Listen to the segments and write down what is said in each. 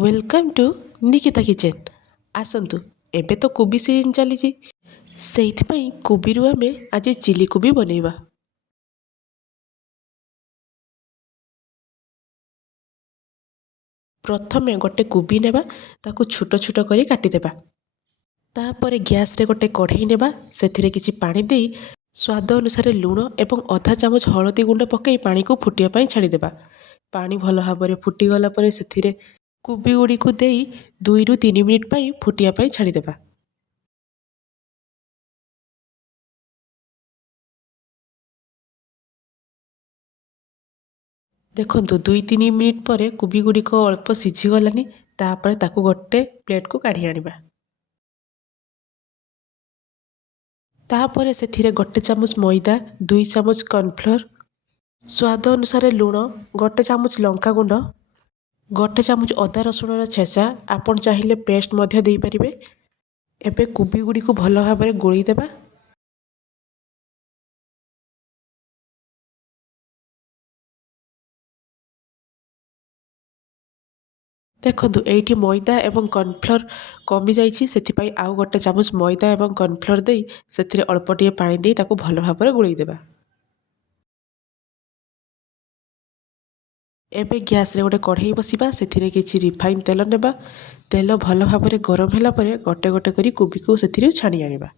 Welcome to Nikita kitchen. आसतु एबे तो कोबी सीजन चली से कोबीरु आमे आज चिली कोबी बनैबा। प्रथमे गोटे कोबी नेबा ताकू छोट छोट करी काटिदेबा। तापर गैस रे गोटे कढ़ई नेबा सेथिरे किछि पानी देई स्वाद अनुसार लूण एवं आधा चामच हळदी गुंड पकई पानी को फुटिया पई छाड़ीदेबा। पानी भल भाव फुटी गला परे सेथिरे कोबी गुड़ी को देई 2 रु 3 मिनिट पई फुटिया पई छाड़ीदेबा। देखंतु 2-3 मिनिट पर कोबी गुड़िक अल्प सीझीगलानी। तापर ताकू गोटे प्लेट को काढ़ी आनिबा। तापर सेथिरे गोटे चामच मैदा, 2 चामच कॉर्नफ्लोर, स्वाद अनुसार लूण, गोटे चामच लंका गुंड, गोटे चामच अदा रसुण छेचा आपन चाहिए पेस्ट मध्य देई परिबे। एबे कोबी गुड़ी को भल भाव गोली देबा। देखंतु एठी मैदा एवं कॉर्नफ्लोर कमी जाइछि, सेथिपाई आउ गोटे चामच मैदा एवं कॉर्नफ्लोर देई सेथिरे अल्प टिए पानी देई ताकू भल भाव गोली देबा। एबे गैस रे गोटे कढ़ई बसिबा, सेथिरे किछि रिफाइन तेल नेबा। तेल भल भाव गरम होला परे गोटे गोटे करी कोबी को सेथिरे छाणी आनिबा।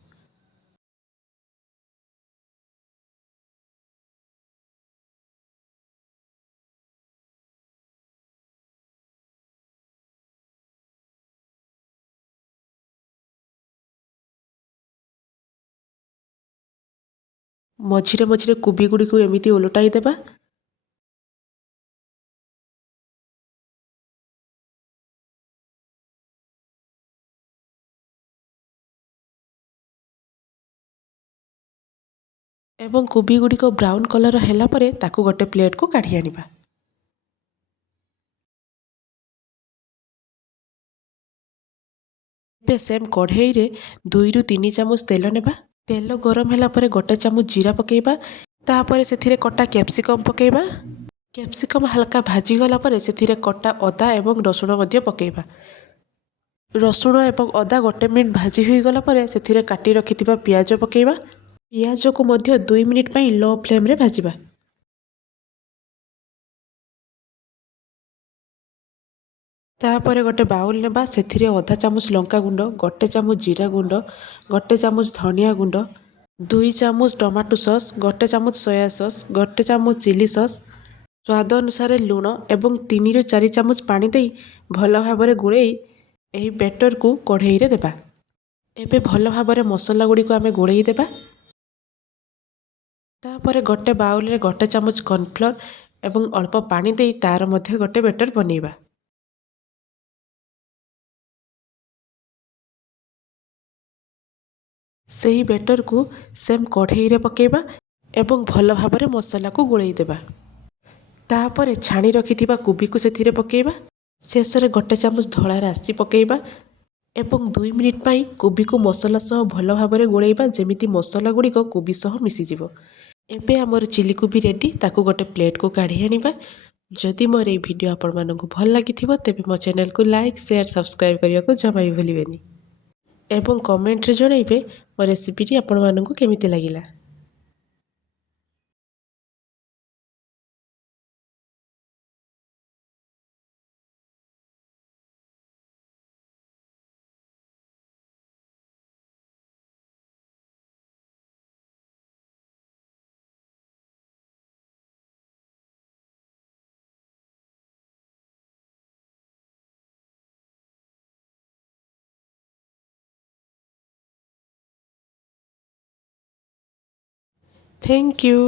मझिरे मझिरे कोबी गुड़ी को एमिति ओलटाई देबा। एवं कोबी गुड़ी को ब्राउन कलर हैला परे ताकू गोटे प्लेट को काढ़ी आनिबा। एबे सेम कढ़ई रे 2 रु 3 चामच तेल नेबा। तेल गरम होला परे गोटे चामच जीरा पकेइबा। तापर सेथिरे कटा कैप्सिकम पकेइबा। कैप्सिकम हल्का भाजी गला परे सेथिरे कटा अदा एवं रसुण मध्य पकेइबा। रसुण एवं अदा गोटे मिनिट भाजी होई गला परे सेथिरे काटी रखिथिबा पियाज पकेइबा। पियाज को मध्य 2 मिनिट पई लो फ्लेम रे भाजिबा। तापर गोटे बाउल नेबा, सेथिरे आधा चामच लंका गुंड, गोटे चामच जीरा गुंड, गोटे चामच धनिया गुंड, 2 चामच टमाटो सॉस, गोटे चामच सोया सॉस, गोटे चामच चिली सॉस, स्वाद अनुसार लूण एवं 3 रु 4 चामच पानी देई भल भाव गोळेई एही बैटर को कढ़ई रे देबा। एबे भल भाव मसला गुड़ी को आमे गोळेई देबा। तापर गोटे बाउल रे गोटे चामच कॉर्नफ्लोर एवं अल्प पानी देई तार मध्य गोटे बैटर बनेइबा। सही बैटर को सेम कढ़ई रे पकेइबा एवं भल भाव मसला को गोळेई देबा। तापर छाणी रखिथिबा कोबी को सेथिरे पकेइबा। शेष रे गोटे चामच धळा राशि पकेइबा एवं 2 मिनिट पई कोबी को मसला सह भल भाव गोळेइबा, जेमिति मसला गुड़ी को कोबी सह मिसी जिवो। एबे हमर चिली कोबी रेडी, ताकू गोटे प्लेट को काढ़ी आनिबा। जदि मोर ए वीडियो आपण मानकु भल लागिथिबो तेबे मो चैनल को लाइक शेयर सब्सक्राइब करिया को जमा भी भूलिबेनी एवं कमेंट रे जणाइबे मो रेसिपी आपण मानकु केमिति लागिला। Thank you.